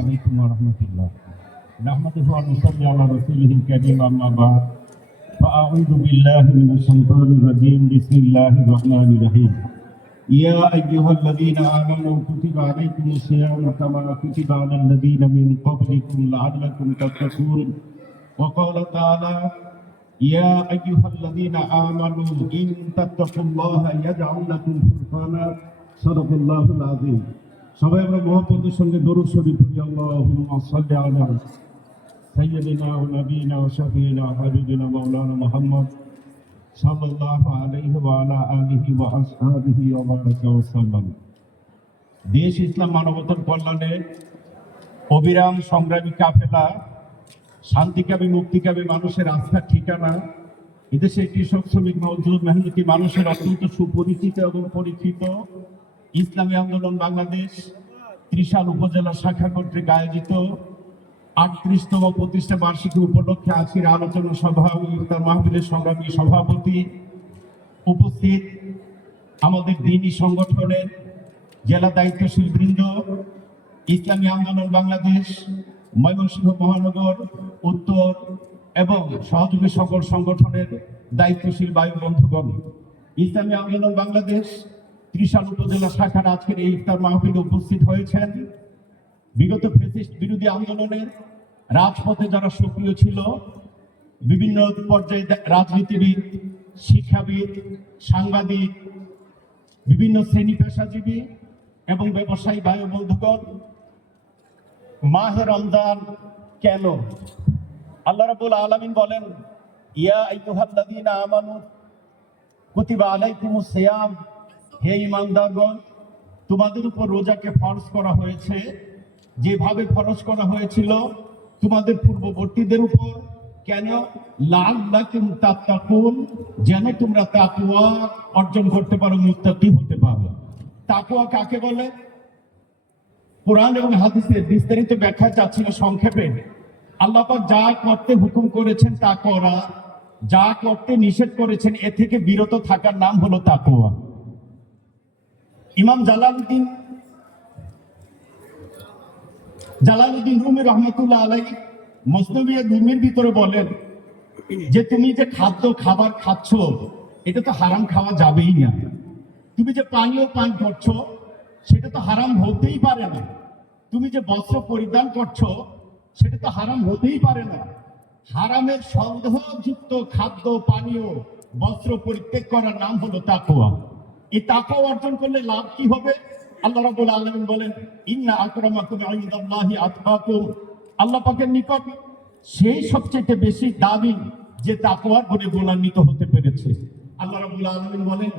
عليكم ورحمة الله نحمده ونصلي على رسوله الكريم أما بعد فأعوذ بالله من الشيطان الرجيم بسم الله الرحمن الرحيم يا أيها الذين آمنوا كتب عليكم الصيام كما كتب على الذين من قبلكم لعلكم تتقون وقال تعالى يا أيها الذين آمنوا إن تتقوا الله يجعل لكم فرقانا صدق الله العظيم সবাই আমরা মুহাম্মদের সঙ্গে দরুদ শরীফ পড়ি আল্লাহুম্মা সাল্লি আলা সাইয়্যিদিনা ওয়া নাবিয়িনা ওয়া শাফিঈনা হাবিবিনা মাওলানা মুহাম্মদ সাল্লাল্লাহু আলাইহি ওয়া আলা আলিহি ওয়া আসহাবিহি ওয়া বারাকা ওয়া সাল্লাম। দেশ ইসলাম মানবতার কল্যাণে অবিরাম সংগ্রামী কাফেলা, শান্তিকামী মুক্তিকামী মানুষের আস্থার ঠিকানা, এদেশের কৃষক শ্রমিক মজদুর মেহনতি মানুষের অত্যন্ত সুপরিচিত এবং পরিচিত ইসলামী আন্দোলন বাংলাদেশ ত্রিশাল উপজেলা শাখা কর্তৃক আয়োজিত ৩৮তম প্রতিষ্ঠা বার্ষিকী উপলক্ষে আজকের আলোচনা সভা ও ইফতার মাহফিলের সংগ্রামী সভাপতি, উপস্থিত আমাদের দ্বীনি সংগঠনের জেলা দায়িত্বশীল বৃন্দ, ইসলামী আন্দোলন বাংলাদেশ ময়মনসিংহ মহানগর উত্তর এবং সহযোগী সকল সংগঠনের দায়িত্বশীল বায়ু বন্ধুগণ, ইসলামী আন্দোলন বাংলাদেশ ত্রিশাল উপজেলা শাখার আজকের এই ইফতার মাহফিলে উপস্থিত হয়েছেন। বিগত ফ্যাসিস্ট বিরোধী আন্দোলনের রাজপথে যারা সক্রিয় ছিল, বিভিন্ন পর্যায়ে রাজনীতিবিদ, শিক্ষাবিদ, সাংবাদিক, বিভিন্ন শ্রেণী পেশাজীবী এবং ব্যবসায়ী ভাই বন্ধুগণ, মাহে রমজান কেন? আল্লাহ রাব্বুল আলামিন বলেন ইয়া আইয়ুহাল্লাযীনা আমানু কুতিবা আলাইকুমুস সিয়াম, হে ঈমানদারগণ, তোমাদের উপর রোজাকে ফরজ করা হয়েছে যেভাবে ফরজ করা হয়েছিল তোমাদের পূর্ববর্তীদের উপর। কেন? লাআল্লাকুম তাত্তাকুন, যেন তোমরা তাকওয়া অর্জন করতে পারো, মুত্তাকি হতে পারো। তাকওয়া কাকে বলে? কোরআন এবং হাদিসের বিস্তারিত ব্যাখ্যা চাচ্ছি না, সংক্ষেপে আল্লাহ পাক যা করতে হুকুম করেছেন তা করা, যা করতে নিষেধ করেছেন এ থেকে বিরত থাকার নাম হলো তাকওয়া। ইমাম জালালউদ্দিন রুমি রহমাতুল্লাহ আলাইহি মসনবী রুমির ভিতরে বলেন যে তুমি যে খাবার খাচ্ছ এটা তো হারাম খাওয়া যাবেই না। তুমি যে পানীয় পান করছো সেটা তো হারাম হতেই পারে না। তুমি যে বস্ত্র পরিধান করছো সেটা তো হারাম হতেই পারে না। হারামের সন্দেহযুক্ত খাদ্য পানীয় বস্ত্র পরিত্যাগ করার নাম হলো তাকওয়া। এই তাকওয়া অর্জন করলে লাভ কি হবে? আল্লাহ রাব্বুল আলামিন বলেন ইন্না আকরামাকুম ইনদাল্লাহি আতকাকুম, আল্লাহ পাকের নিকট সেই সবচেয়ে বেশি দাবি যে তাকওয়ার গুণে গুণান্বিত হতে পেরেছে। আল্লাহ রাব্বুল আলামিন বলেন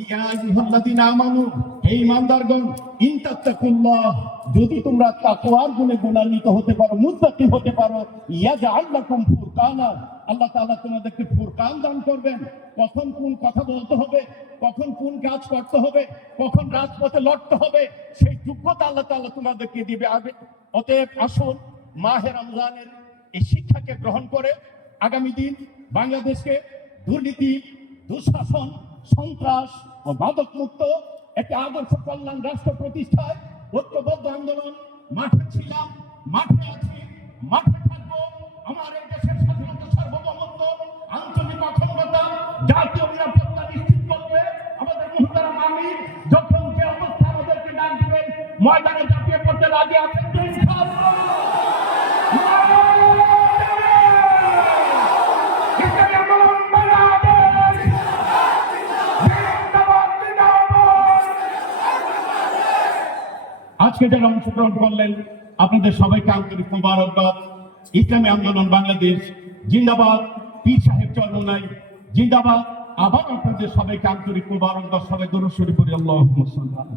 ইয়া আইয়ুহাল্লাযীনা আমানু, হে ঈমানদারগণ, ইন তাত্তাকুল্লাহ, যদি তোমরা তাকওয়ার গুণে গুণান্বিত হতে পারো, মুত্তাকি হতে পারো, ইয়াজআল লাকুম ফুরকানা, আল্লাহ তাআলা তোমাদেরকে ফুরকান দান করবেন। কখন কোন কথা বলতে হবে, কখন কোন কাজ করতে হবে, কখন রাজপথে লড়তে হবে, সেই যোগ্যতা আল্লাহ তাআলা তোমাদেরকে দিবে। অতএব আসুন মাহে রমজানের এই শিক্ষাকে গ্রহণ করে আগামী দিন বাংলাদেশকে দুর্নীতি, দুঃশাসন, সন্ত্রাস ও মাদক মুক্ত একটি আদর্শ কল্যাণ রাষ্ট্র প্রতিষ্ঠায় ঐক্যবদ্ধ আন্দোলন। মাঠে ছিলাম, মাঠে আছি, মাঠে থাকবো। আমার এই দেশের স্বাধীনতা, সার্বভৌমত্ব, আঞ্চলিক অখণ্ডতা, জাতীয় নিরাপত্তা নিশ্চিত করবে আমাদের মুহতারাম আমির যখন যে অবস্থা আমাদেরকে ডাক দিবেন ময়দানে ঝাঁপিয়ে পড়তে রাজি আছেন তো ইনশাআল্লাহ? আজকে যারা অংশগ্রহণ করলেন আপনাদের সবাইকে আন্তরিক মোবারকবাদ। ইসলামী আন্দোলন বাংলাদেশ জিন্দাবাদ, পীর সাহেব চরমোনাই জিন্দাবাদ। আবার আপনাদের সবাইকে আন্তরিক মোবারকবাদ। সবাই দরুদ শরীফ পড়ি আল্লাহুম্মা সাল্লি আলা